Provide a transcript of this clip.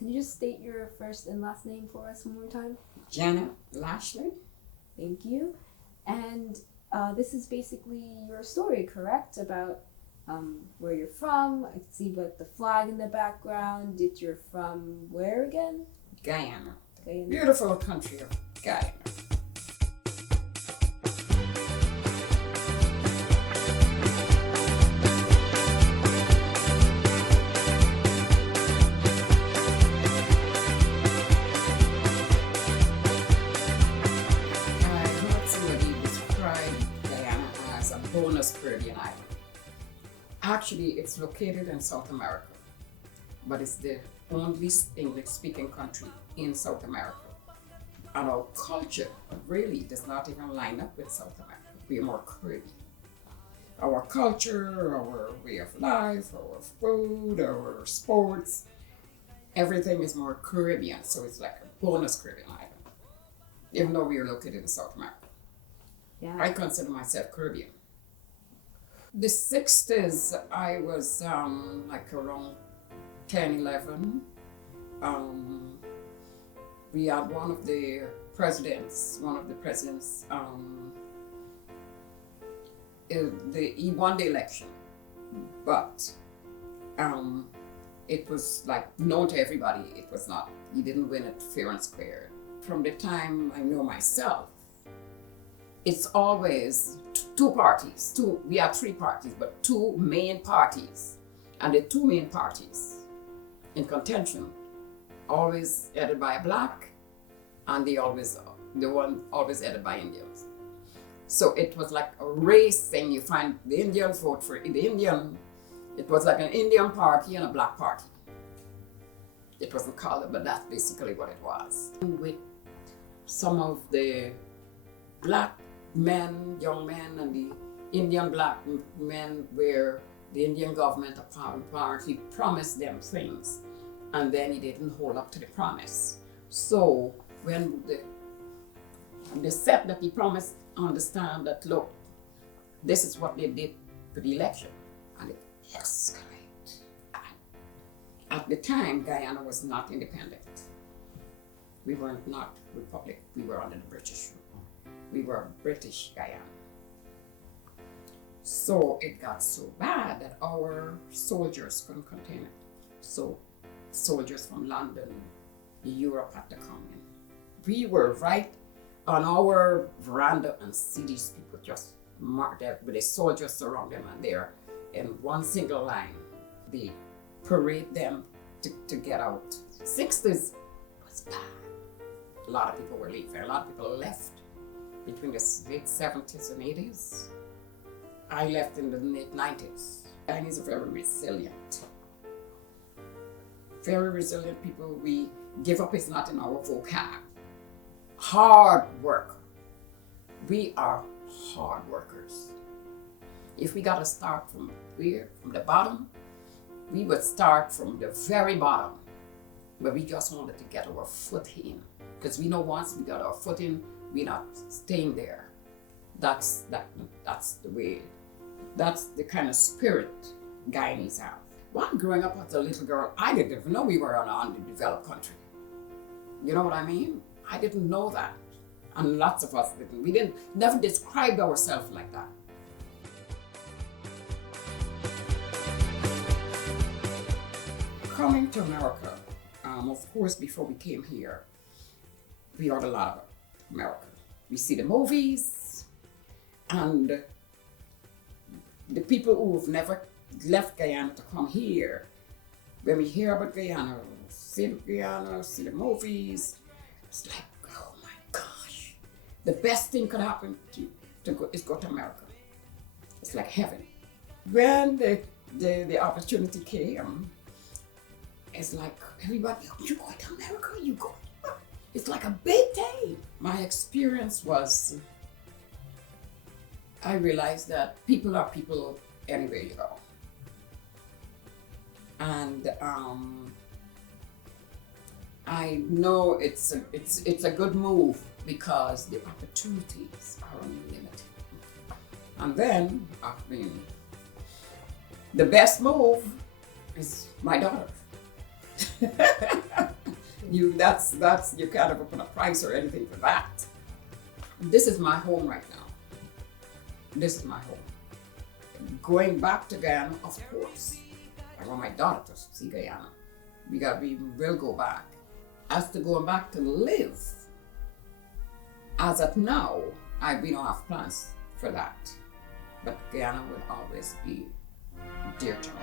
Can you just state your first and last name for us one more time? Janet Lashley. Thank you. And this is basically your story, correct? About where you're from. I can see like the flag in the background. You're from where again? Guyana. Guyana. Beautiful country of Guyana. I heard somebody describe Guyana as a bonus Caribbean island. Actually, it's located in South America, but it's the only English-speaking country in South America. And our culture really does not even line up with South America. We are more Caribbean. Our culture, our way of life, our food, our sports, everything is more Caribbean. So it's like a bonus Caribbean island, even though we are located in South America. Yeah. I consider myself Caribbean. The 60s, I was like around 10, 11. We had one of the presidents, he won the election, but it was like known to everybody. It was not, he didn't win it fair and square. From the time I know myself, it's always two parties. We have three parties, but two main parties. And the two main parties in contention, always headed by a black, and the one always headed by Indians. So it was like a race thing. You find the Indians vote for the Indian. It was like an Indian party and a black party. It wasn't colored, but that's basically what it was. With some of the black men, young men, and the Indian black men, where the Indian government apparently promised them things, and then he didn't hold up to the promise. So when the set that he promised understand that, look, this is what they did for the election, and it escalated. At the time, Guyana was not independent. We were not republic. We were under the British rule. We were British Guyana. So it got so bad that our soldiers couldn't contain it. So soldiers from London, Europe had to come in. We were right on our veranda and see these people just marked out with the soldiers surround them, and they're in one single line. They parade them to get out. 60s was bad. A lot of people were leaving. A lot of people left between the late 70s and 80s. I left in the late 90s. Chinese are very resilient. Very resilient people. We give up is not in our vocab. Hard work. We are hard workers. If we got to start from the bottom, we would start from the very bottom, but we just wanted to get our foot in. Because we know once we got our foot in, we're not staying there. That's the way. That's the kind of spirit Guyanese have. When growing up as a little girl, I didn't even know we were an underdeveloped country. You know what I mean? I didn't know that. And lots of us didn't. We never described ourselves like that. Coming to America, of course, before we came here, we heard a lot about America. We see the movies, and the people who've never left Guyana to come here, when we hear about Guyana, see the movies, it's like, oh my gosh, the best thing could happen is go to America. It's like heaven. When the opportunity came, it's like everybody, you going to America? You go. It's like a big day. My experience was, I realized that people are people anywhere you go. And I know it's a good move because the opportunities are unlimited. And then, I mean, the best move is my daughter. That's you can't ever put a price or anything for that. This is my home right now. This is my home. Going back to Guyana, of course. I want my daughter to see Guyana. We will go back. As to going back to live, as of now, we don't have plans for that. But Guyana will always be dear to me.